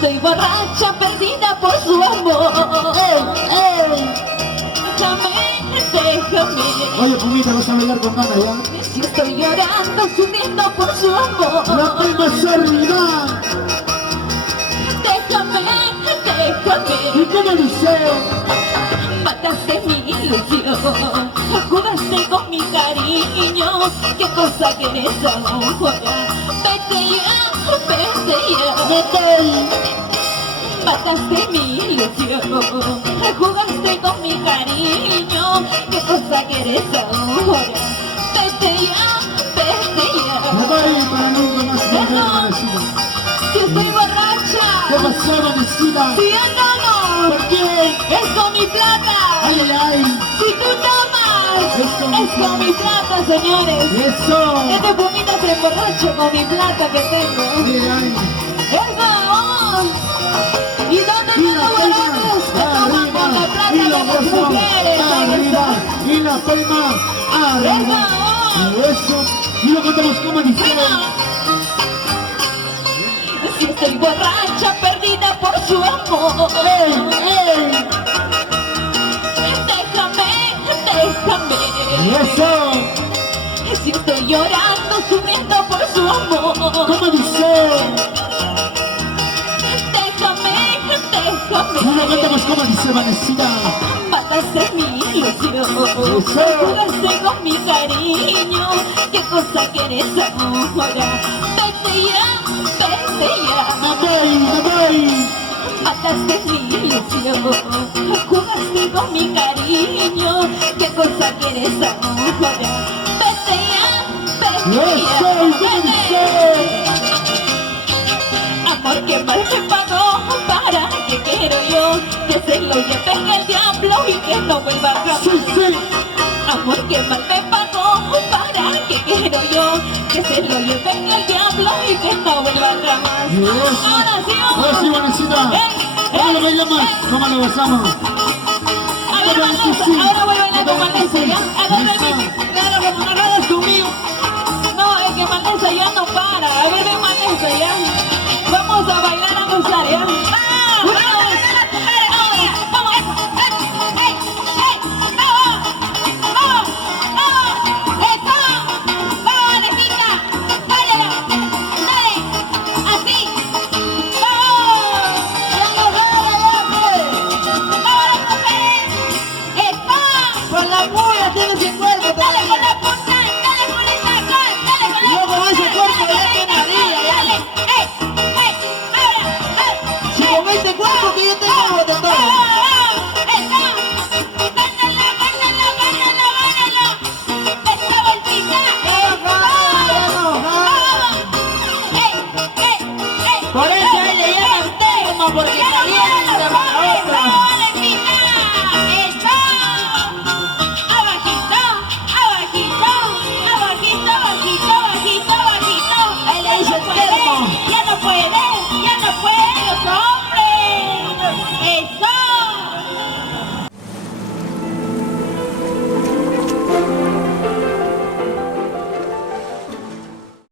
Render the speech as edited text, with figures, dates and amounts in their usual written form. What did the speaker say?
estoy borracha, perdida por su amor. Déjame. Oye, Pumita, vas a bailar con ganas, ¿ya? Si estoy llorando, sufriendo por su amor. La prima servidad. Déjame. ¿Y cómo dice? Mataste mi ilusión, jugaste con mi cariño. Qué cosa que eres ahora. Vete ya. Me voy. Mataste mi ilusión, jugaste con mi cariño. Qué cosa que eres ahora. Vete ya. Me voy para nunca más volver, Vanesita. Si estoy borracha. ¿Qué pasó, Vanesita? Si andamos. ¿Por qué? Es con mi plata. Ay, ay, ay. Si tú tomas. Es con mi plata, señores. Eso. Este Pumita se emborracha con mi plata que tengo. Ay, ay. ¡Eso! ¿Y dónde están los varones que toman con la plata Y de los las besos mujeres? arriba. Y la palma arriba. Eso. Y lo cantamos como dice. Si estoy borracha, perdida por su amor. Déjame. Eso. Si estoy llorando, sufriendo por su amor. ¿Cómo dice? Déjame. Y lo cantamos como dice, Vanesita. Mataste mi ilusión, jugaste con mi cariño. Qué cosa que eres ahora. Vete ya. Me voy. Mataste mi ilusión, jugaste con mi cariño. Qué cosa que eres ahora. Vete ya. Eso. ¿Y cómo dice? Amor que mal me pagó, ¿para qué quiero yo? Que se lo lleve el diablo y que no vuelva jamás. Sí. Amor que mal me pagó, ¿para qué quiero yo? Que se lo lleve el diablo y que no vuelva jamás. Ahora sí, Ahora sí, Vanesita. ¿Cómo lo bailamos? ¿Cómo lo besamos? A ver, Vanessa, ahora voy a bailar con Vanessa, ¿ya? Claro, como no hagas conmigo. No, es que Vanessa ya no para. A ver, ven Vanessa, ¿ya? Vamos a bailar a gozar, ¿ya? Por eso él le llaman termo, porque calienta.